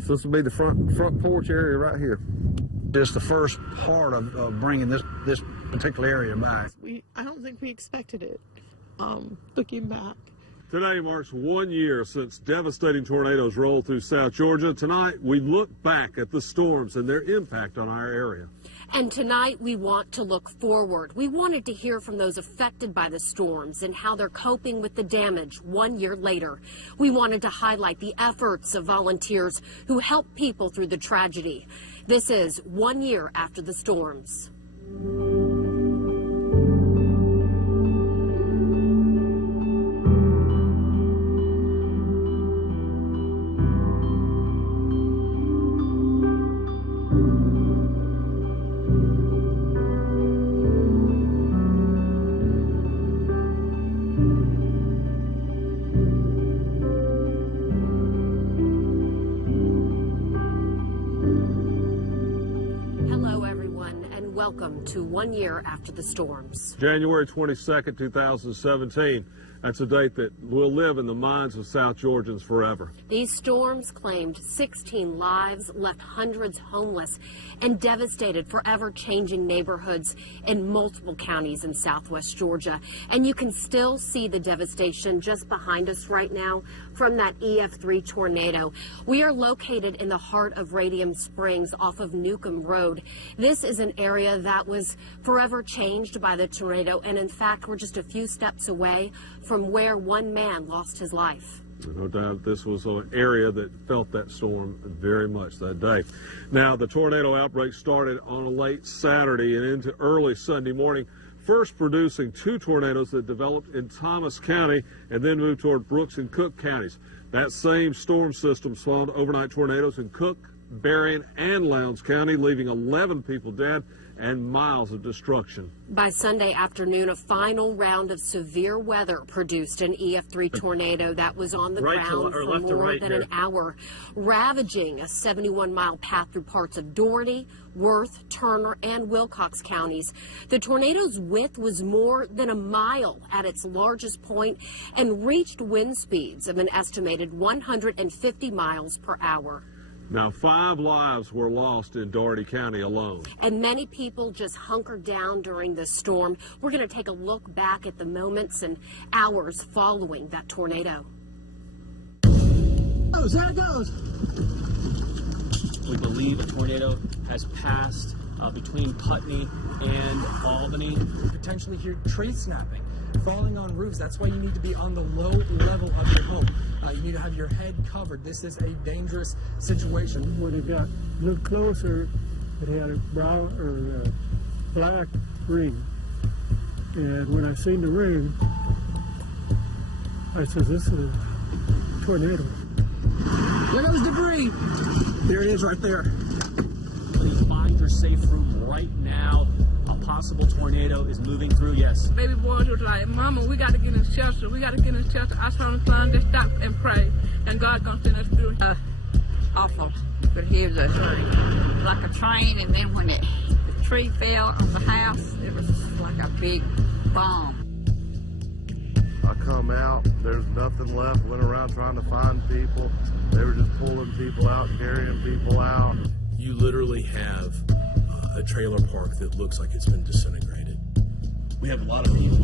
So this will be the front porch area right here. It's the first part of bringing this particular area back. I don't think we expected it, looking back. Today marks 1 year since devastating tornadoes rolled through South Georgia. Tonight, we look back at the storms and their impact on our area. And tonight, we want to look forward. We wanted to hear from those affected by the storms and how they're coping with the damage 1 year later. We wanted to highlight the efforts of volunteers who help people through the tragedy. This is 1 year after the storms. Welcome to 1 year after the storms. January 22nd, 2017. That's a date that will live in the minds of South Georgians forever. These storms claimed 16 lives, left hundreds homeless, and devastated forever changing neighborhoods in multiple counties in southwest Georgia. And you can still see the devastation just behind us right now from that EF3 tornado. We are located in the heart of Radium Springs off of Newcomb Road. This is an area that was forever changed by the tornado, and in fact, we're just a few steps away from where one man lost his life. No doubt this was an area that felt that storm very much that day. Now, the tornado outbreak started on a late Saturday and into early Sunday morning, first producing 2 tornadoes that developed in Thomas County and then moved toward Brooks and Cook counties. That same storm system spawned overnight tornadoes in Cook, Berrien, and Lowndes County, leaving 11 people dead and miles of destruction. By Sunday afternoon, a final round of severe weather produced an EF3 tornado that was on the ground for more than an hour, ravaging a 71-mile path through parts of Dougherty, Worth, Turner, and Wilcox counties. The tornado's width was more than a mile at its largest point and reached wind speeds of an estimated 150 miles per hour. Now, 5 lives were lost in Dougherty County alone. And many people just hunkered down during this storm. We're going to take a look back at the moments and hours following that tornado. Oh, there it goes. We believe a tornado has passed between Putney and Albany. Potentially hear tree snapping, falling on roofs. That's why you need to be on the low level of your home. You need to have your head covered. This is a dangerous situation. When it got a little closer, it had a brown or black ring. And when I seen the ring, I said, "This is a tornado." There goes debris. There it is right there. Please find your safe room right now. A possible tornado is moving through. Yes. Baby boy was like, "Mama, we got to get in shelter. We got to get in shelter." I saw him flying, just stop and pray, and God's gonna send us through. Awful. But here's like a train, and then when the tree fell on the house, it was like a big bomb. I come out, there's nothing left, went around trying to find people. They were just pulling people out, carrying people out. You literally have a trailer park that looks like it's been disintegrated. We have a lot of people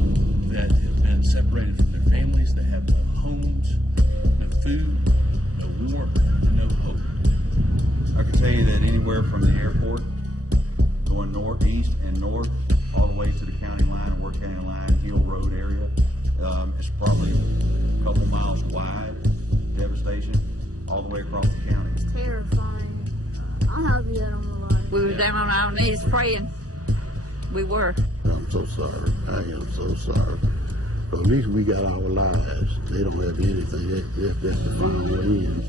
that have been separated from their families, that have no homes, no food, no warmth, and no hope. I can tell you that anywhere from the airport, going northeast and north, all the way to the county line, or Worth County line, Hill Road area, it's probably a couple miles wide, devastation, all the way across the county. It's terrifying. I'll have you on the line. We were down on our knees praying. We were. I'm so sorry. I am so sorry. But at least we got our lives. They don't have anything. That's the final end.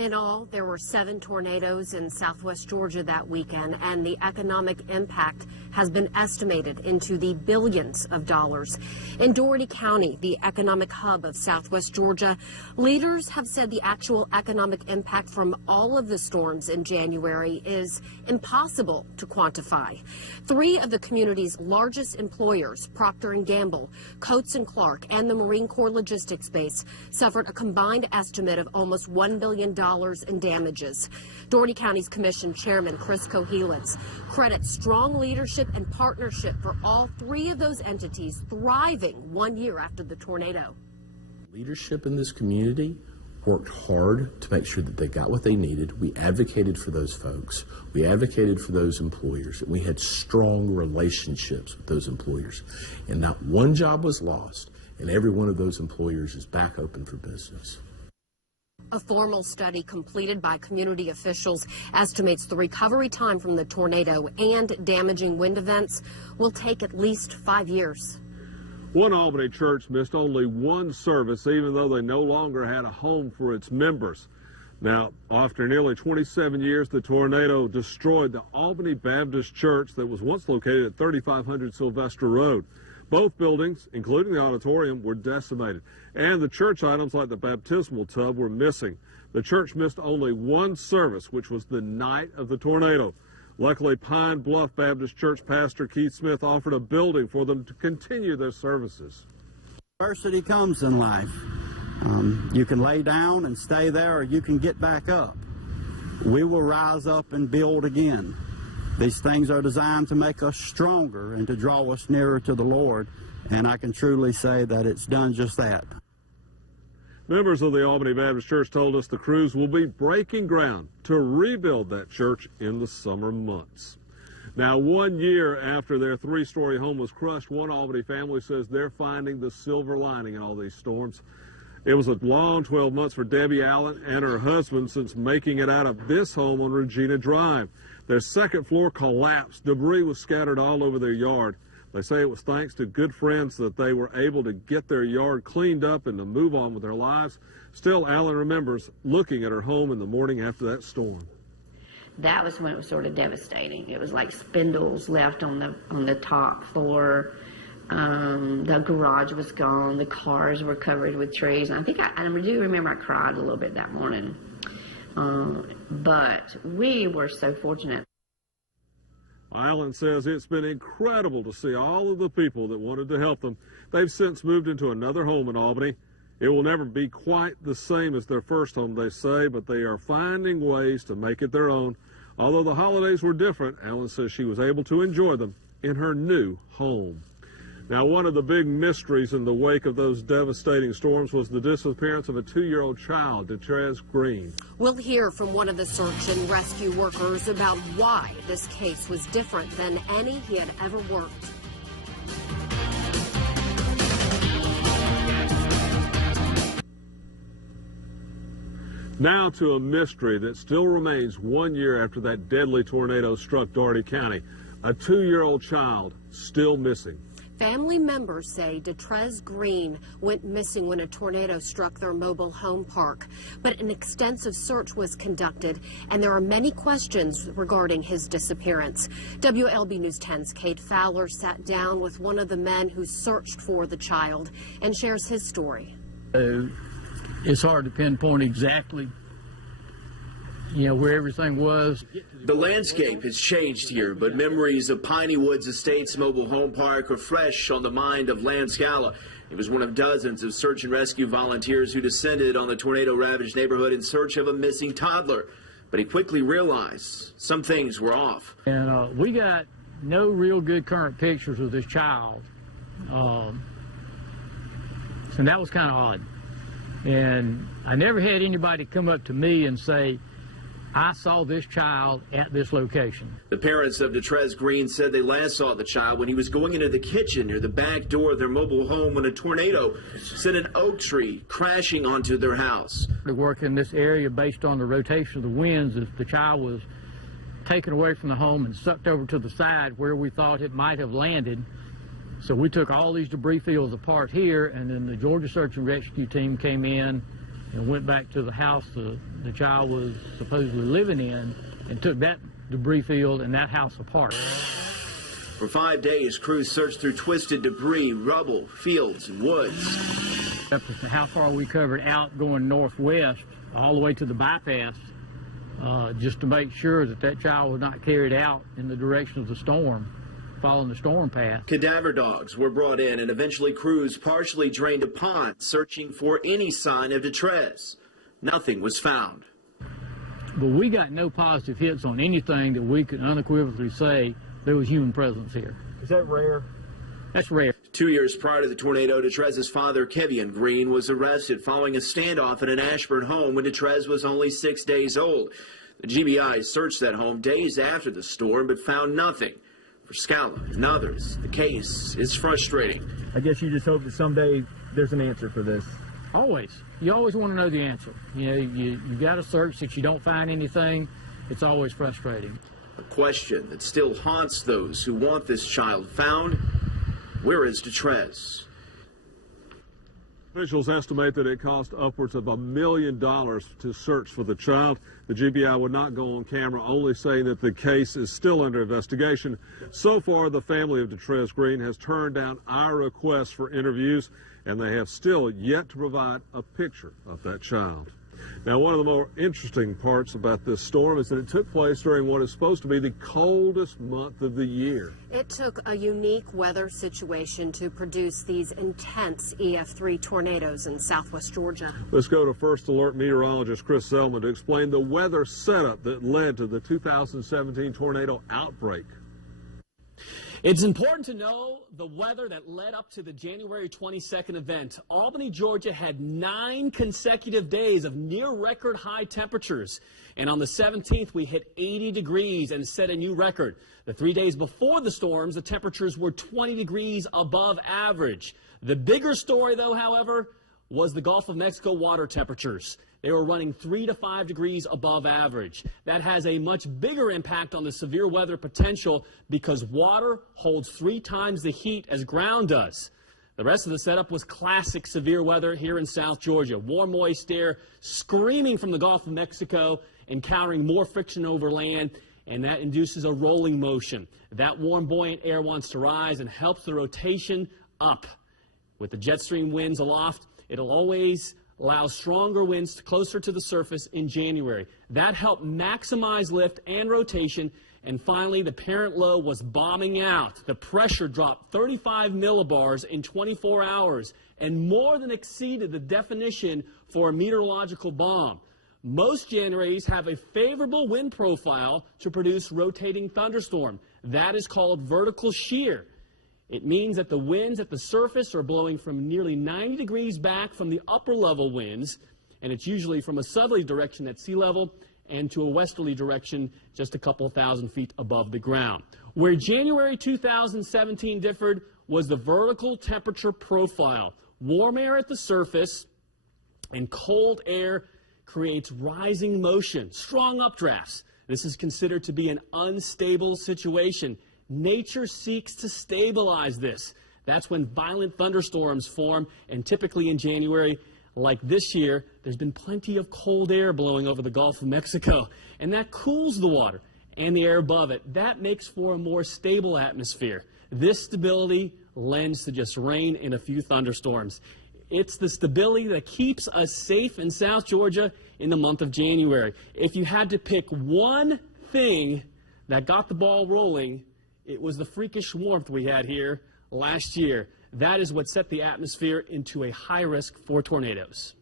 In all, there were 7 tornadoes in southwest Georgia that weekend, and the economic impact has been estimated into the billions of dollars. In Dougherty County, the economic hub of southwest Georgia, leaders have said the actual economic impact from all of the storms in January is impossible to quantify. 3 of the community's largest employers, Procter & Gamble, Coates & Clark, and the Marine Corps Logistics Base, suffered a combined estimate of almost $1 billion in damages. Dougherty County's Commission Chairman Chris Cohelitz credits strong leadership and partnership for all 3 of those entities thriving 1 year after the tornado. Leadership in this community worked hard to make sure that they got what they needed. We advocated for those folks. We advocated for those employers. And we had strong relationships with those employers. And not one job was lost, and every one of those employers is back open for business. A formal study completed by community officials estimates the recovery time from the tornado and damaging wind events will take at least 5 years. One Albany church missed only 1 service, even though they no longer had a home for its members. Now, after nearly 27 years, the tornado destroyed the Albany Baptist Church that was once located at 3500 Sylvester Road. Both buildings, including the auditorium, were decimated, and the church items like the baptismal tub were missing. The church missed only 1 service, which was the night of the tornado. Luckily, Pine Bluff Baptist Church pastor Keith Smith offered a building for them to continue their services. Adversity comes in life. You can lay down and stay there, or you can get back up. We will rise up and build again. These things are designed to make us stronger and to draw us nearer to the Lord, and I can truly say that it's done just that. Members of the Albany Baptist Church told us the crews will be breaking ground to rebuild that church in the summer months. Now, 1 year after their 3-story home was crushed, one Albany family says they're finding the silver lining in all these storms. It was a long 12 months for Debbie Allen and her husband since making it out of this home on Regina Drive. Their 2nd floor collapsed. Debris was scattered all over their yard. They say it was thanks to good friends that they were able to get their yard cleaned up and to move on with their lives. Still, Allen remembers looking at her home in the morning after that storm. That was when it was sort of devastating. It was like spindles left on the top floor. The garage was gone. The cars were covered with trees. And I do remember I cried a little bit that morning. But we were so fortunate. Allen says it's been incredible to see all of the people that wanted to help them. They've since moved into another home in Albany. It will never be quite the same as their first home, they say, but they are finding ways to make it their own. Although the holidays were different, Allen says she was able to enjoy them in her new home. Now, one of the big mysteries in the wake of those devastating storms was the disappearance of a 2-year-old child, Detrez Green. We'll hear from one of the search and rescue workers about why this case was different than any he had ever worked. Now to a mystery that still remains 1 year after that deadly tornado struck Dougherty County. A 2-year-old child still missing. Family members say Detrez Green went missing when a tornado struck their mobile home park. But an extensive search was conducted, and there are many questions regarding his disappearance. WLB News 10's Kate Fowler sat down with one of the men who searched for the child and shares his story. It's hard to pinpoint exactly, where everything was. The landscape has changed here, but memories of Piney Woods Estates mobile home park are fresh on the mind of Lance Galla. He was one of dozens of search and rescue volunteers who descended on the tornado-ravaged neighborhood in search of a missing toddler. But he quickly realized some things were off. And we got no real good current pictures of this child. And that was kind of odd. And I never had anybody come up to me and say, I saw this child at this location. The parents of Detrez Green said they last saw the child when he was going into the kitchen near the back door of their mobile home when a tornado sent an oak tree crashing onto their house. We work in this area based on the rotation of the winds. As the child was taken away from the home and sucked over to the side where we thought it might have landed. So we took all these debris fields apart here, and then the Georgia Search and Rescue team came in and went back to the house the child was supposedly living in and took that debris field and that house apart. For 5 days, crews searched through twisted debris, rubble, fields, and woods. Up to how far we covered out going northwest all the way to the bypass, just to make sure that that child was not carried out in the direction of the storm, following the storm path. Cadaver dogs were brought in, and eventually crews partially drained a pond, searching for any sign of Detrez. Nothing was found. But we got no positive hits on anything that we could unequivocally say there was human presence here. Is that rare? That's rare. 2 years prior to the tornado, Detrez's father, Kevian Green, was arrested following a standoff at an Ashburn home when Detrez was only 6 days old. The GBI searched that home days after the storm but found nothing. For Scala and others, the case is frustrating. I guess you just hope that someday there's an answer for this. Always. You always want to know the answer. You know, you got to search. If you don't find anything, it's always frustrating. A question that still haunts those who want this child found. Where is Detrez? Officials estimate that it cost upwards of $1 million to search for the child. The GBI would not go on camera, only saying that the case is still under investigation. So far, the family of Detrez Green has turned down our requests for interviews, and they have still yet to provide a picture of that child. Now, one of the more interesting parts about this storm is that it took place during what is supposed to be the coldest month of the year. It took a unique weather situation to produce these intense EF3 tornadoes in southwest Georgia. Let's go to First Alert meteorologist Chris Zellman to explain the weather setup that led to the 2017 tornado outbreak. It's important to know the weather that led up to the January 22nd event. Albany, Georgia had 9 consecutive days of near record high temperatures. And on the 17th, we hit 80 degrees and set a new record. The 3 days before the storms, the temperatures were 20 degrees above average. The bigger story, though, however, was the Gulf of Mexico water temperatures. They were running 3 to 5 degrees above average. That has a much bigger impact on the severe weather potential because water holds 3 times the heat as ground does. The rest of the setup was classic severe weather here in South Georgia. Warm, moist air screaming from the Gulf of Mexico, encountering more friction over land, and that induces a rolling motion. That warm, buoyant air wants to rise and helps the rotation up. With the jet stream winds aloft, it'll always allow stronger winds closer to the surface in January. That helped maximize lift and rotation. And finally, the parent low was bombing out. The pressure dropped 35 millibars in 24 hours and more than exceeded the definition for a meteorological bomb. Most Januaries have a favorable wind profile to produce rotating thunderstorm. That is called vertical shear. It means that the winds at the surface are blowing from nearly 90 degrees back from the upper level winds, and it's usually from a southerly direction at sea level and to a westerly direction just a couple thousand feet above the ground. Where January 2017 differed was the vertical temperature profile. Warm air at the surface and cold air creates rising motion, strong updrafts. This is considered to be an unstable situation. Nature seeks to stabilize this. That's when violent thunderstorms form, and typically in January, like this year, there's been plenty of cold air blowing over the Gulf of Mexico, and that cools the water and the air above it. That makes for a more stable atmosphere. This stability lends to just rain and a few thunderstorms. It's the stability that keeps us safe in South Georgia in the month of January. If you had to pick one thing that got the ball rolling, it was the freakish warmth we had here last year. That is what set the atmosphere into a high risk for tornadoes.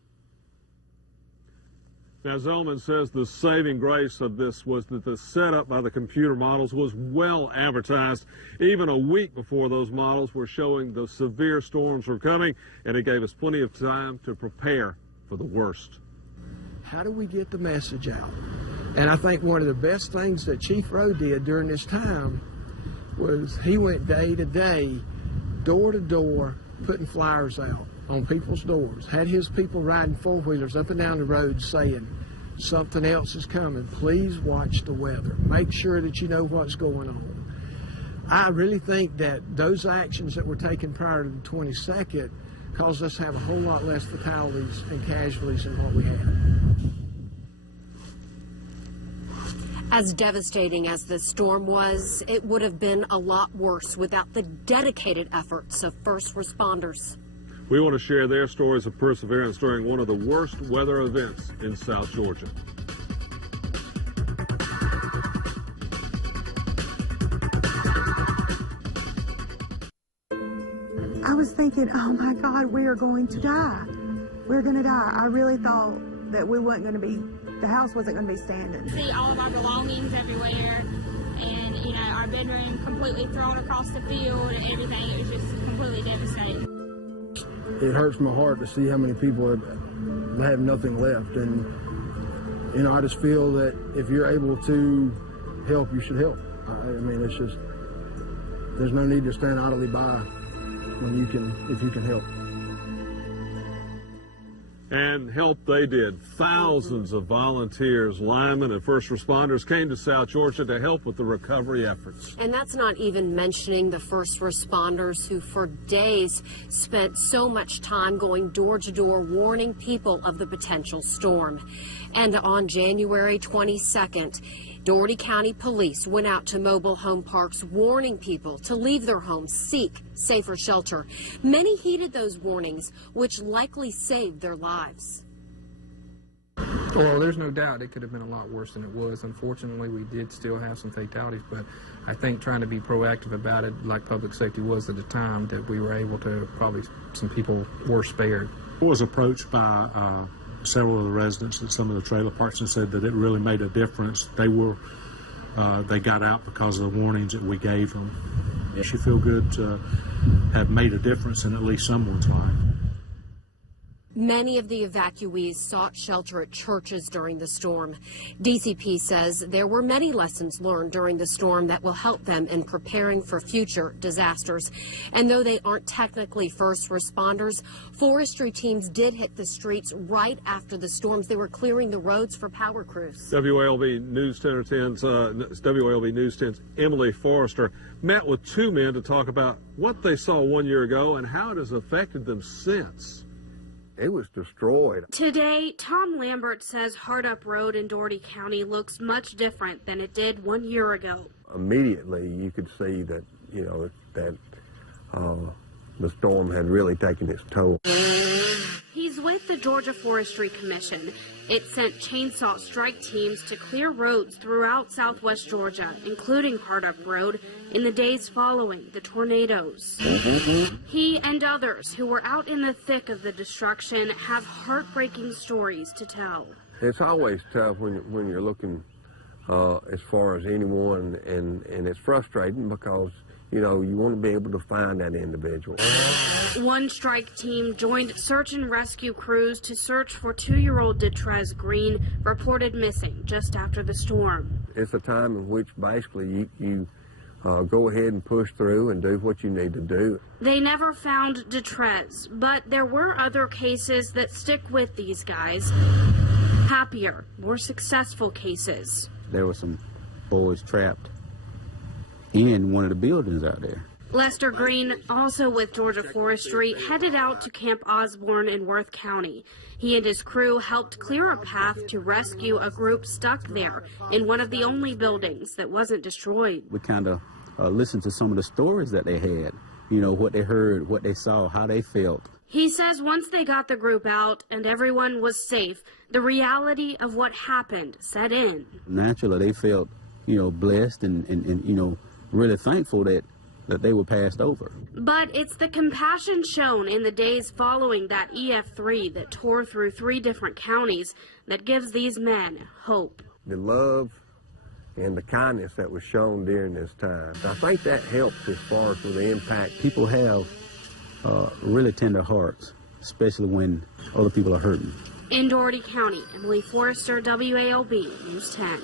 Now, Zellman says the saving grace of this was that the setup by the computer models was well advertised. Even a week before those models were showing the severe storms were coming, and it gave us plenty of time to prepare for the worst. How do we get the message out? And I think one of the best things that Chief Rowe did during this time was he went day to day, door to door, putting flyers out on people's doors, had his people riding four-wheelers up and down the road saying, something else is coming. Please watch the weather. Make sure that you know what's going on. I really think that those actions that were taken prior to the 22nd caused us to have a whole lot less fatalities and casualties than what we had. As devastating as this storm was, it would have been a lot worse without the dedicated efforts of first responders. We want to share their stories of perseverance during one of the worst weather events in South Georgia. I was thinking, oh my God, we are going to die. We're going to die. I really thought that we weren't going to be, the house wasn't going to be standing. See all of our belongings everywhere, and you know, our bedroom completely thrown across the field and everything. It was just completely devastating. It hurts my heart to see how many people have nothing left, and you know, I just feel that if you're able to help, you should help. I mean, it's just, there's no need to stand idly by when you can, if you can help. And help they did. Thousands of volunteers, linemen, and first responders came to South Georgia to help with the recovery efforts. And that's not even mentioning the first responders who for days spent so much time going door to door warning people of the potential storm. And on January 22nd, Dougherty County Police went out to mobile home parks warning people to leave their homes, seek safer shelter. Many heeded those warnings, which likely saved their lives. Well, there's no doubt it could have been a lot worse than it was. Unfortunately, we did still have some fatalities, but I think trying to be proactive about it, like public safety was at the time, that we were able to, probably some people were spared. I was approached by several of the residents at some of the trailer parks and said that it really made a difference. They got out because of the warnings that we gave them. It should feel good to have made a difference in at least someone's life. Many of the evacuees sought shelter at churches during the storm. DCP says there were many lessons learned during the storm that will help them in preparing for future disasters. And though they aren't technically first responders, forestry teams did hit the streets right after the storms. They were clearing the roads for power crews. WALB News 10's Emily Forrester met with two men to talk about what they saw 1 year ago and how it has affected them since. It was destroyed. Today, Tom Lambert says Hardup Road in Dougherty County looks much different than it did 1 year ago. Immediately, you could see that, you know, that the storm had really taken its toll. He's with the Georgia Forestry Commission. It sent chainsaw strike teams to clear roads throughout southwest Georgia, including Hardup Road, in the days following the tornadoes. He and others who were out in the thick of the destruction have heartbreaking stories to tell. It's always tough when you're looking as far as anyone, and it's frustrating because, you know, you want to be able to find that individual. One strike team joined search and rescue crews to search for 2-year-old Detrez Green, reported missing just after the storm. It's a time in which basically you go ahead and push through and do what you need to do. They never found Detrez, but there were other cases that stick with these guys. Happier, more successful cases. There were some boys trapped in one of the buildings out there. Lester Green, also with Georgia Forestry, headed out to Camp Osborne in Worth County. He and his crew helped clear a path to rescue a group stuck there in one of the only buildings that wasn't destroyed. We kind of listened to some of the stories that they had, you know, what they heard, what they saw, how they felt. He says once they got the group out and everyone was safe, the reality of what happened set in. Naturally, they felt, you know, blessed and you know, really thankful that they were passed over. But it's the compassion shown in the days following that EF3 that tore through 3 different counties that gives these men hope. The love and the kindness that was shown during this time, I think that helps as far as with the impact. People have really tender hearts, especially when other people are hurting. In Dougherty County, Emily Forrester, WALB News 10.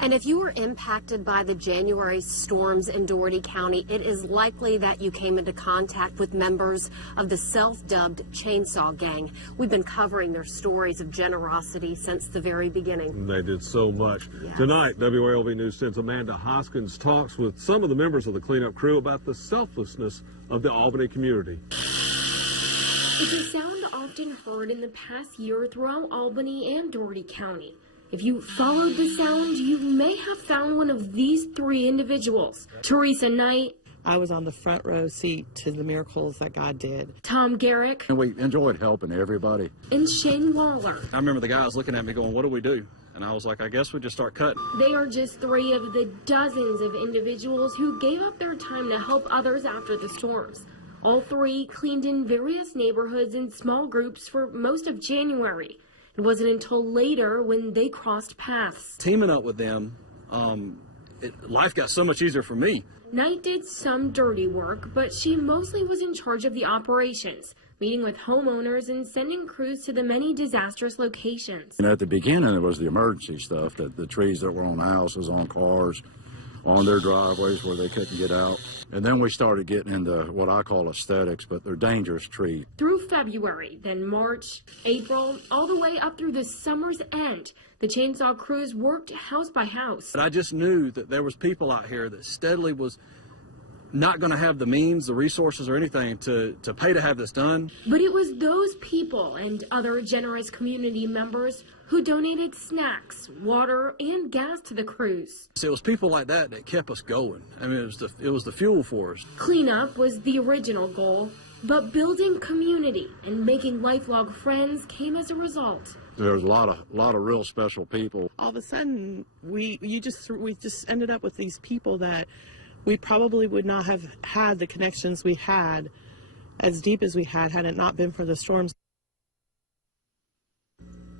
And if you were impacted by the January storms in Dougherty County, it is likely that you came into contact with members of the self-dubbed Chainsaw Gang. We've been covering their stories of generosity since the very beginning. They did so much. Yes. Tonight, WALB News 10's Amanda Hoskins talks with some of the members of the cleanup crew about the selflessness of the Albany community. It's a sound often heard in the past year throughout Albany and Dougherty County. If you followed the sound, you may have found one of these three individuals. Teresa Knight. I was on the front row seat to the miracles that God did. Tom Garrick. And we enjoyed helping everybody. And Shane Waller. I remember the guys looking at me going, what do we do? And I was like, I guess we just start cutting. They are just three of the dozens of individuals who gave up their time to help others after the storms. All three cleaned in various neighborhoods in small groups for most of January. It wasn't until later when they crossed paths. Teaming up with them, life got so much easier for me. Knight did some dirty work, but she mostly was in charge of the operations, meeting with homeowners and sending crews to the many disastrous locations. And at the beginning, it was the emergency stuff, the trees that were on houses, on cars, on their driveways where they couldn't get out. And then we started getting into what I call aesthetics, but they're dangerous trees. Through February, then March, April, all the way up through the summer's end, the chainsaw crews worked house by house. But I just knew that there was people out here that steadily was not going to have the means, the resources, or anything to pay to have this done. But it was those people and other generous community members who donated snacks, water, and gas to the crews. It was people like that that kept us going. I mean, it was the fuel for us. Cleanup was the original goal, but building community and making lifelong friends came as a result. There was a lot of real special people. All of a sudden, we just ended up with these people that we probably would not have had the connections we had as deep as we had it not been for the storms.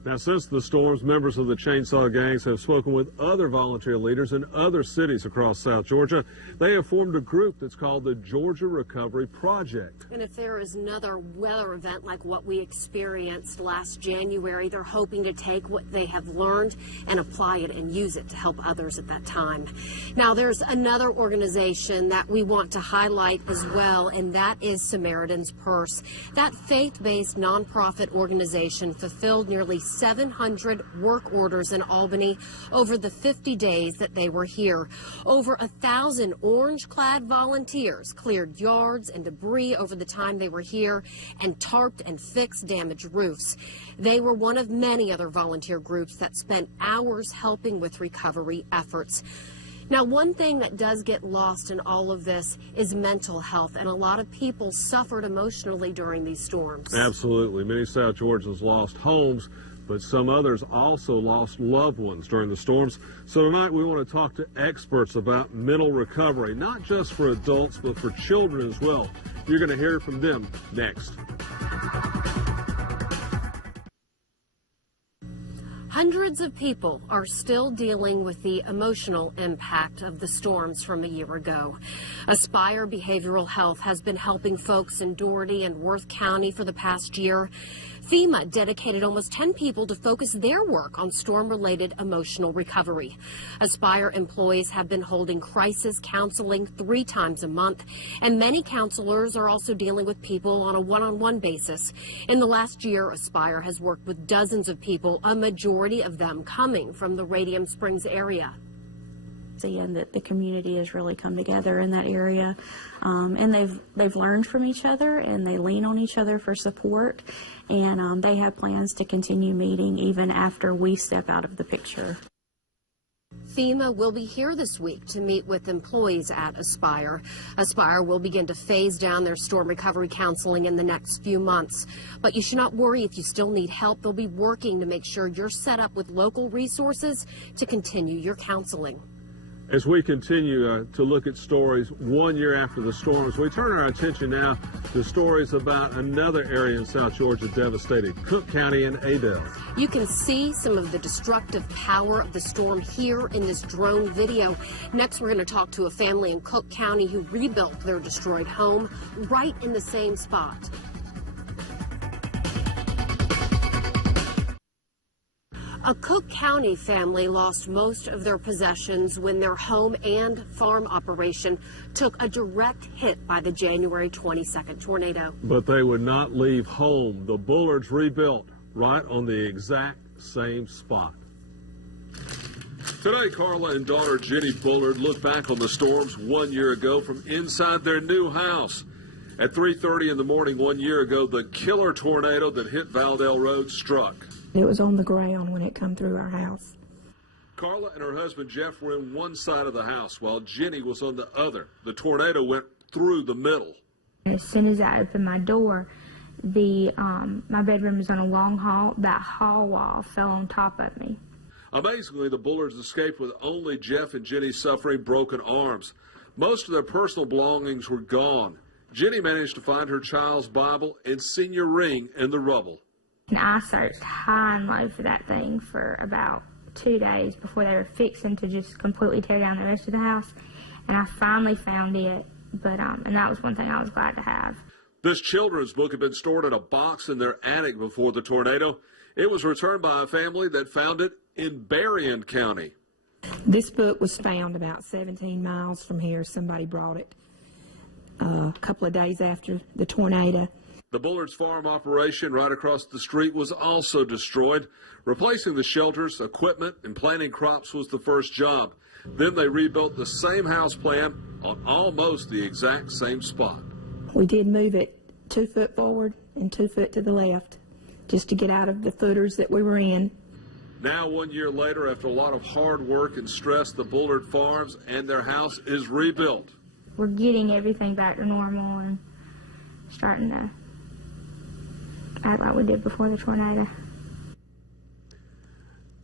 Now, since the storms, members of the Chainsaw Gangs have spoken with other volunteer leaders in other cities across South Georgia. They have formed a group that's called the Georgia Recovery Project. And if there is another weather event like what we experienced last January, they're hoping to take what they have learned and apply it and use it to help others at that time. Now, there's another organization that we want to highlight as well, and that is Samaritan's Purse. That faith-based nonprofit organization fulfilled nearly 700 work orders in Albany over the 50 days that they were here. Over 1,000 orange-clad volunteers cleared yards and debris over the time they were here and tarped and fixed damaged roofs. They were one of many other volunteer groups that spent hours helping with recovery efforts. Now, one thing that does get lost in all of this is mental health, and a lot of people suffered emotionally during these storms. Absolutely. Many South Georgians lost homes, but some others also lost loved ones during the storms. So tonight we want to talk to experts about mental recovery, not just for adults, but for children as well. You're going to hear from them next. Hundreds of people are still dealing with the emotional impact of the storms from a year ago. Aspire Behavioral Health has been helping folks in Dougherty and Worth County for the past year. FEMA dedicated almost 10 people to focus their work on storm-related emotional recovery. Aspire employees have been holding crisis counseling 3 times a month, and many counselors are also dealing with people on a one-on-one basis. In the last year, Aspire has worked with dozens of people, a majority of them coming from the Radium Springs area. And that the community has really come together in that area, and they've learned from each other, and they lean on each other for support, and they have plans to continue meeting even after we step out of the picture. FEMA will be here this week to meet with employees at Aspire. Aspire will begin to phase down their storm recovery counseling in the next few months. But you should not worry if you still need help. They'll be working to make sure you're set up with local resources to continue your counseling. As we continue to look at stories 1 year after the storms, we turn our attention now to stories about another area in South Georgia devastated, Cook County and Adel. You can see some of the destructive power of the storm here in this drone video. Next, we're going to talk to a family in Cook County who rebuilt their destroyed home right in the same spot. A Cook County family lost most of their possessions when their home and farm operation took a direct hit by the January 22nd tornado. But they would not leave home. The Bullards rebuilt right on the exact same spot. Today, Carla and daughter Jenny Bullard look back on the storms 1 year ago from inside their new house. At 3:30 in the morning 1 year ago, the killer tornado that hit Valdell Road struck. It was on the ground when it come through our house. Carla and her husband Jeff were in one side of the house while Jenny was on the other. The tornado went through the middle. As soon as I opened my door, my bedroom was on a long hall. That hall wall fell on top of me. Amazingly, the Bullards escaped with only Jeff and Jenny suffering broken arms. Most of their personal belongings were gone. Jenny managed to find her child's Bible and senior ring in the rubble. And I searched high and low for that thing for about 2 days before they were fixing to just completely tear down the rest of the house. And I finally found it, but and that was one thing I was glad to have. This children's book had been stored in a box in their attic before the tornado. It was returned by a family that found it in Berrien County. This book was found about 17 miles from here. Somebody brought it a couple of days after the tornado. The Bullards farm operation right across the street was also destroyed. Replacing the shelters, equipment, and planting crops was the first job. Then they rebuilt the same house plan on almost the exact same spot. We did move it 2 foot forward and 2 foot to the left, just to get out of the footers that we were in. Now, 1 year later, after a lot of hard work and stress, the Bullard farms and their house is rebuilt. We're getting everything back to normal and starting to act like we did before the tornado.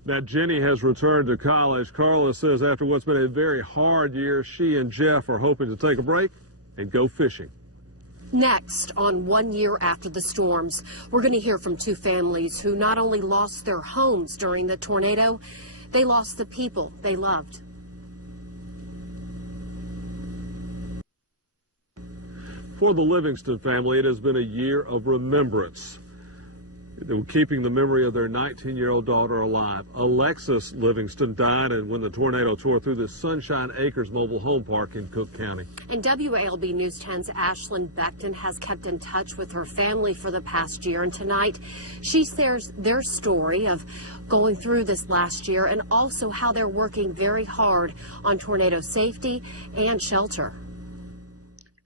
Now, Jenny has returned to college. Carla says after what's been a very hard year, she and Jeff are hoping to take a break and go fishing. Next, on 1 year after the storms, we're going to hear from two families who not only lost their homes during the tornado, they lost the people they loved. For the Livingston family, it has been a year of remembrance. They were keeping the memory of their 19-year-old daughter alive. Alexis Livingston died when the tornado tore through the Sunshine Acres mobile home park in Cook County. And WALB News 10's Ashlyn Beckton has kept in touch with her family for the past year. And tonight, she shares their story of going through this last year and also how they're working very hard on tornado safety and shelter.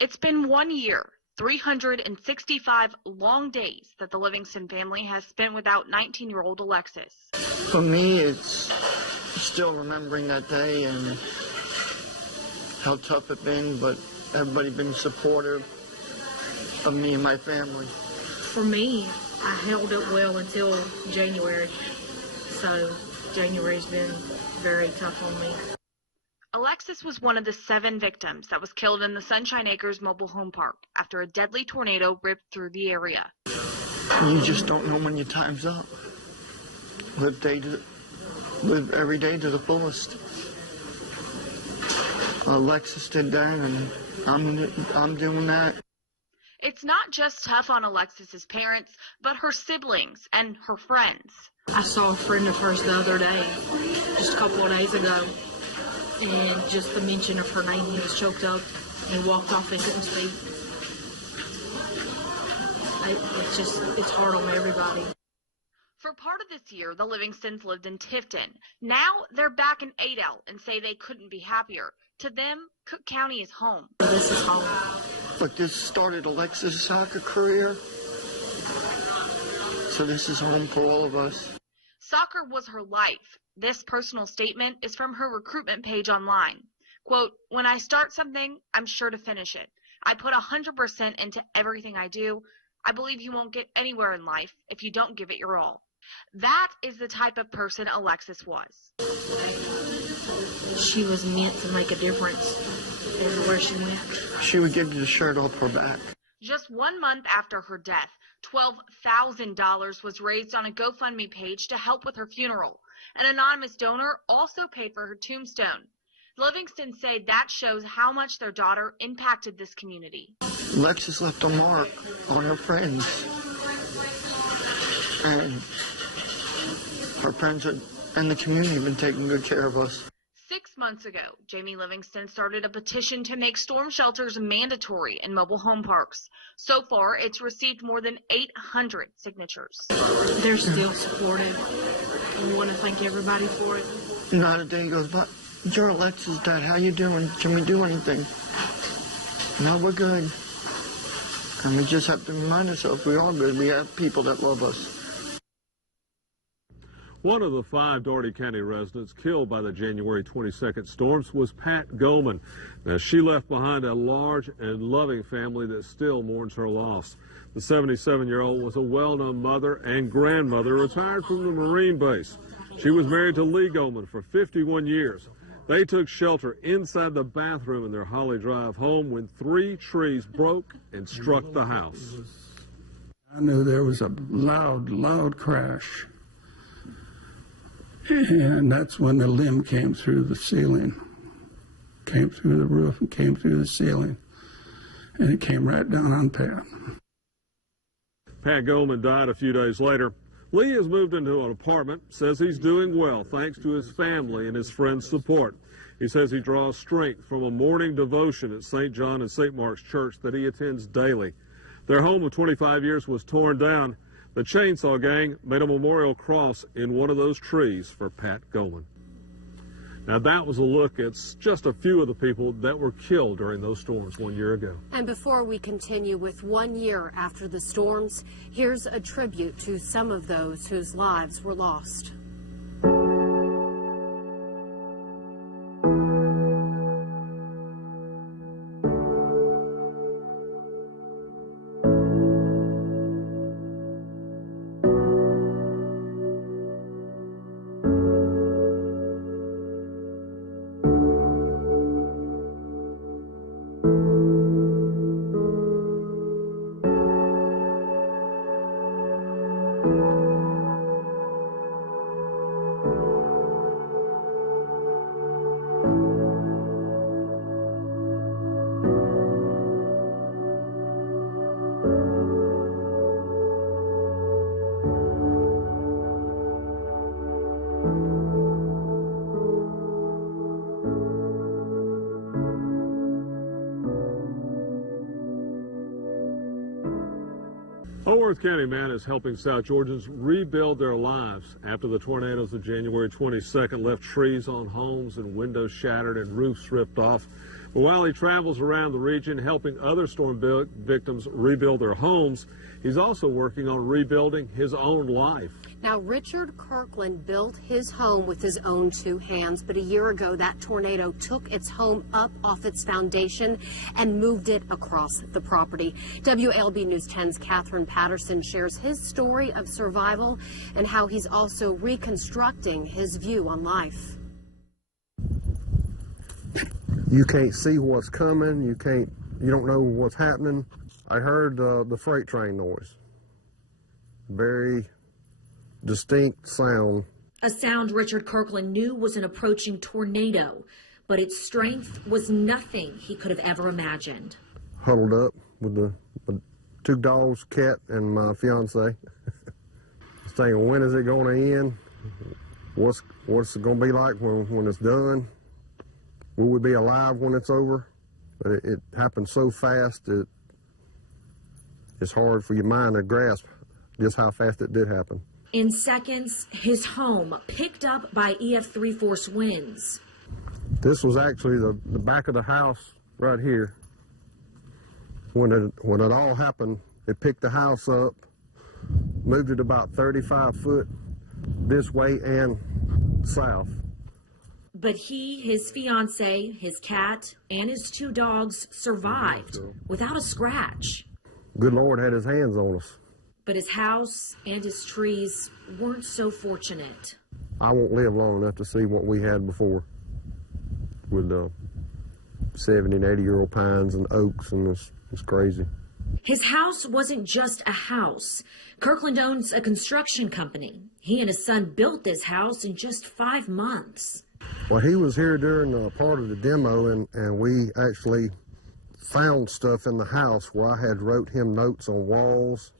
It's been 1 year. 365 long days that the Livingston family has spent without 19-year-old Alexis. For me, it's still remembering that day and how tough it's been, but everybody been supportive of me and my family. For me, I held up well until January, so January's been very tough on me. Alexis was one of the 7 victims that was killed in the Sunshine Acres mobile home park after a deadly tornado ripped through the area. You just don't know when your time's up. Live live every day to the fullest. Alexis did that, and I'm doing that. It's not just tough on Alexis's parents, but her siblings and her friends. I saw a friend of hers the other day, just a couple of days ago. And just the mention of her name, he was choked up and walked off and couldn't speak. It's hard on everybody. For part of this year, the Livingstons lived in Tifton. Now they're back in Adel and say they couldn't be happier. To them, Cook County is home. This is home. But this started Alexis' soccer career. So this is home for all of us. Soccer was her life. This personal statement is from her recruitment page online. Quote, "When I start something, I'm sure to finish it. I put 100% into everything I do. I believe you won't get anywhere in life if you don't give it your all." That is the type of person Alexis was. She was meant to make a difference everywhere she went. She would give you the shirt off her back. Just 1 month after her death, $12,000 was raised on a GoFundMe page to help with her funeral. An anonymous donor also paid for her tombstone. Livingston said that shows how much their daughter impacted this community. Alexis left a mark on her friends. And our friends and the community have been taking good care of us. 6 months ago, Jamie Livingston started a petition to make storm shelters mandatory in mobile home parks. So far, it's received more than 800 signatures. They're still supportive. We want to thank everybody for it. Not a day goes by. You're Alexa's dad. How you doing? Can we do anything? No, we're good. And we just have to remind ourselves we are good. We have people that love us. One of the 5 Dougherty County residents killed by the January 22nd storms was Pat Goldman. Now, she left behind a large and loving family that still mourns her loss. The 77-year-old was a well-known mother and grandmother retired from the Marine base. She was married to Lee Goldman for 51 years. They took shelter inside the bathroom in their Holly Drive home when 3 trees broke and struck the house. I knew there was a loud crash. And that's when the limb came through the ceiling, came through the roof and came through the ceiling. And it came right down on Pat. Pat Goldman died a few days later. Lee has moved into an apartment, says he's doing well thanks to his family and his friends' support. He says he draws strength from a morning devotion at St. John and St. Mark's Church that he attends daily. Their home of 25 years was torn down. The Chainsaw Gang made a memorial cross in one of those trees for Pat Goldman. Now, that was a look at just a few of the people that were killed during those storms 1 year ago. And before we continue with 1 year after the storms, here's a tribute to some of those whose lives were lost. Fort Worth County man is helping South Georgians rebuild their lives after the tornadoes of January 22nd left trees on homes and windows shattered and roofs ripped off. But while he travels around the region helping other storm victims rebuild their homes, he's also working on rebuilding his own life. Now, Richard Kirkland built his home with his own 2 hands, but a year ago that tornado took its home up off its foundation and moved it across the property. WALB News 10's Catherine Patterson shares his story of survival and how he's also reconstructing his view on life. You can't see what's coming. You don't know what's happening. I heard the freight train noise. Very distinct sound. A sound Richard Kirkland knew was an approaching tornado, but its strength was nothing he could have ever imagined. Huddled up with 2 dogs, cat, and my fiance. Thinking, when is it going to end? What's it going to be like when it's done? Will we be alive when it's over? But it happened so fast that it's hard for your mind to grasp just how fast it did happen. In seconds, his home picked up by EF3 force winds. This was actually the back of the house right here. When it all happened, it picked the house up, moved it about 35 foot this way and south. But he, his fiance, his cat, and his 2 dogs survived without a scratch. Good Lord had his hands on us. But his house and his trees weren't so fortunate. I won't live long enough to see what we had before with 70 and 80-year-old pines and oaks, and it's crazy. His house wasn't just a house. Kirkland owns a construction company. He and his son built this house in just 5 months. Well, he was here during part of the demo, and we actually found stuff in the house where I had wrote him notes on walls.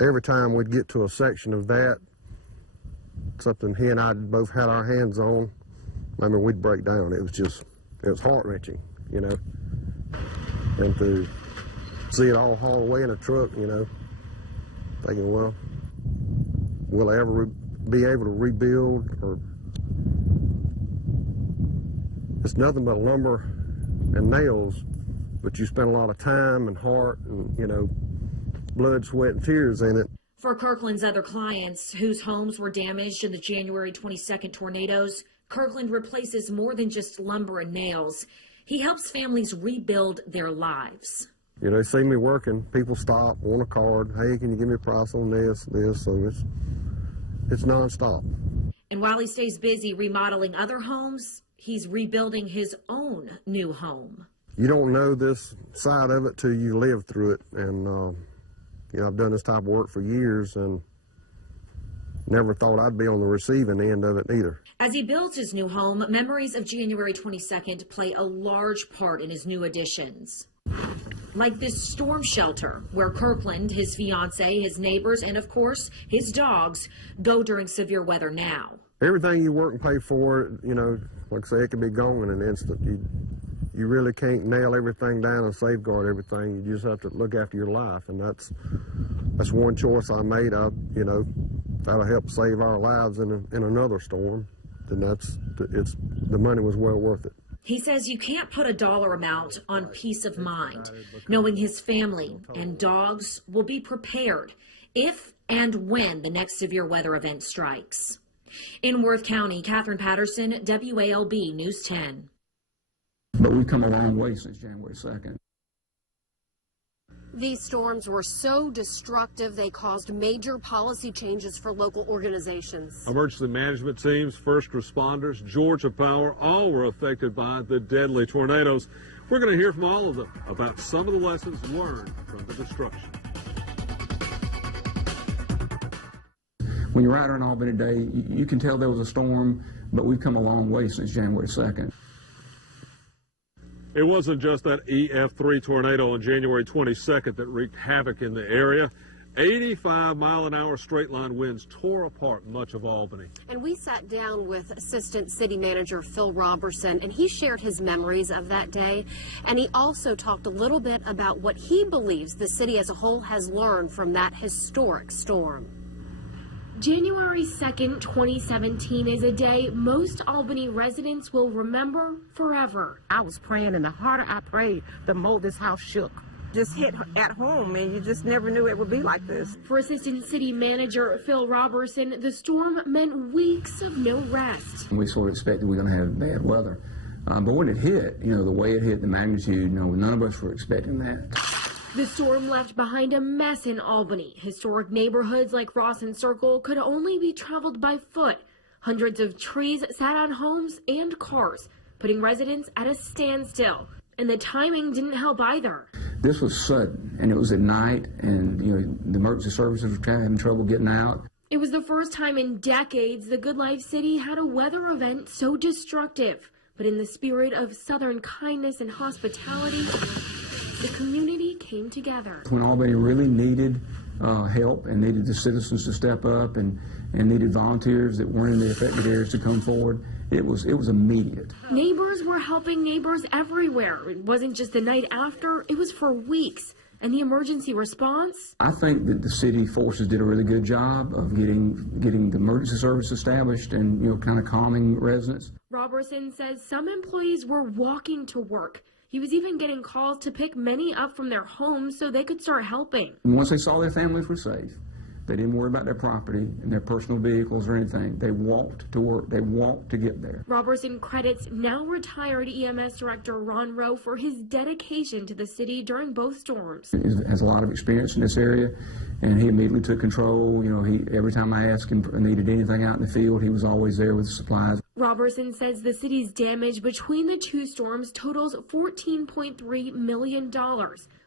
every time we'd get to a section of that, something he and I both had our hands on, I mean, we'd break down. It was heart-wrenching, you know. And to see it all hauled away in a truck, you know, thinking, well, will I ever be able to rebuild? Or it's nothing but lumber and nails, but you spend a lot of time and heart and, you know, blood, sweat, and tears in it. For Kirkland's other clients whose homes were damaged in the January 22nd tornadoes, Kirkland replaces more than just lumber and nails. He helps families rebuild their lives. You know, they see me working, people stop, want a card. Hey, can you give me a price on this? So it's nonstop. And while he stays busy remodeling other homes, he's rebuilding his own new home. You don't know this side of it till you live through it. And, you know, I've done this type of work for years and never thought I'd be on the receiving end of it either. As he builds his new home, memories of January 22nd play a large part in his new additions. Like this storm shelter, where Kirkland, his fiance, his neighbors, and of course, his dogs go during severe weather now. Everything you work and pay for, you know, like I say, it can be gone in an instant. You really can't nail everything down and safeguard everything. You just have to look after your life, and that's one choice I made. You know, that'll help save our lives in another storm. Then the money was well worth it. He says you can't put a dollar amount on peace of mind, knowing his family and dogs will be prepared if and when the next severe weather event strikes. In Worth County, Catherine Patterson, WALB News 10. But we've come a long way since January 2nd. These storms were so destructive, they caused major policy changes for local organizations. Emergency management teams, first responders, Georgia Power, all were affected by the deadly tornadoes. We're going to hear from all of them about some of the lessons learned from the destruction. When you're out on Albany today, you can tell there was a storm, but we've come a long way since January 2nd. It wasn't just that EF3 tornado on January 22nd that wreaked havoc in the area. 85-mile-an-hour straight-line winds tore apart much of Albany. And we sat down with Assistant City Manager Phil Robertson, and he shared his memories of that day. And he also talked a little bit about what he believes the city as a whole has learned from that historic storm. January 2nd, 2017 is a day most Albany residents will remember forever. I was praying, and the harder I prayed, the more this house shook. Just hit at home, and you just never knew it would be like this. For Assistant City Manager Phil Robertson, the storm meant weeks of no rest. We sort of expected we were going to have bad weather. But when it hit, you know, the way it hit, the magnitude, you know, none of us were expecting that. The storm left behind a mess in Albany. Historic neighborhoods like Rawson Circle could only be traveled by foot. Hundreds of trees sat on homes and cars, putting residents at a standstill. And the timing didn't help either. This was sudden, and it was at night, and, you know, the emergency services were having trouble getting out. It was the first time in decades the Good Life City had a weather event so destructive. But in the spirit of Southern kindness and hospitality, the community came together. When Albany really needed help and needed the citizens to step up and needed volunteers that weren't in the affected areas to come forward, it was immediate. Neighbors were helping neighbors everywhere. It wasn't just the night after, it was for weeks. And the emergency response? I think that the city forces did a really good job of getting the emergency service established and, you know, kind of calming residents. Robertson says some employees were walking to work. He was even getting calls to pick many up from their homes so they could start helping. And once they saw their families were safe, they didn't worry about their property and their personal vehicles or anything. They walked to work. They walked to get there. Robertson credits now retired EMS Director Ron Rowe for his dedication to the city during both storms. He has a lot of experience in this area, and he immediately took control. You know, every time I asked him if I needed anything out in the field, he was always there with supplies. Robertson says the city's damage between the two storms totals $14.3 million.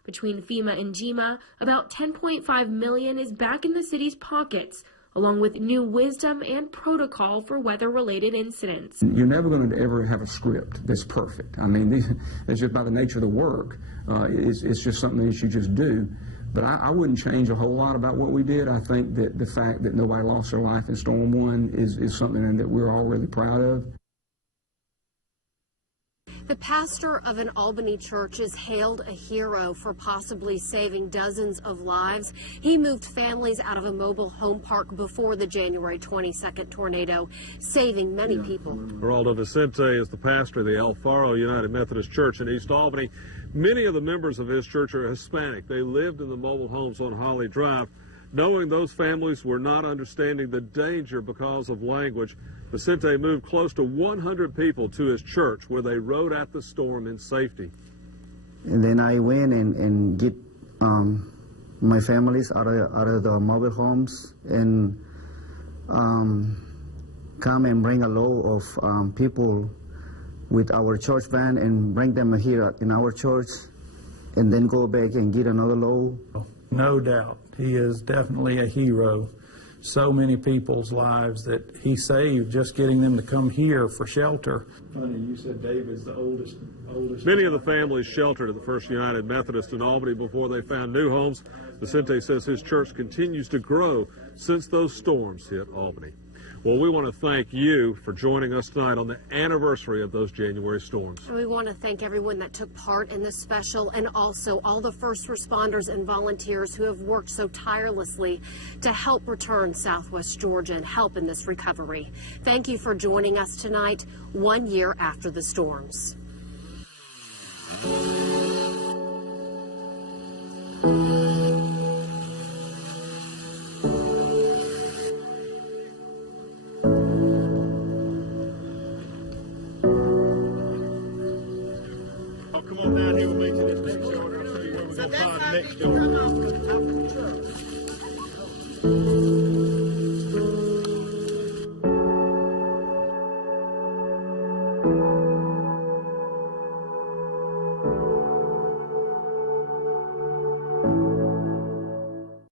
Between FEMA and GEMA, about $10.5 million is back in the city's pockets, along with new wisdom and protocol for weather-related incidents. You're never going to ever have a script that's perfect. I mean, that's just by the nature of the work. It's just something that you just do. But I wouldn't change a whole lot about what we did. I think that the fact that nobody lost their life in Storm 1 is something that we're all really proud of. The pastor of an Albany church is hailed a hero for possibly saving dozens of lives. He moved families out of a mobile home park before the January 22nd tornado, saving many people. Geraldo Vicente is the pastor of the El Faro United Methodist Church in East Albany. Many of the members of his church are Hispanic. They lived in the mobile homes on Holly Drive. Knowing those families were not understanding the danger because of language, Vicente moved close to 100 people to his church where they rode out the storm in safety. And then I went and get my families out of the mobile homes and come and bring a load of people with our church van and bring them here in our church and then go back and get another load. No doubt. He is definitely a hero. So many people's lives that he saved just getting them to come here for shelter. Funny, you said David's the oldest. Many of the families sheltered at the First United Methodist in Albany before they found new homes. Vicente says his church continues to grow since those storms hit Albany. Well, we want to thank you for joining us tonight on the anniversary of those January storms. And we want to thank everyone that took part in this special and also all the first responders and volunteers who have worked so tirelessly to help return Southwest Georgia and help in this recovery. Thank you for joining us tonight, 1 year after the storms. Come on down here with me to this next yard. I'll show you where we're going to find the next yard.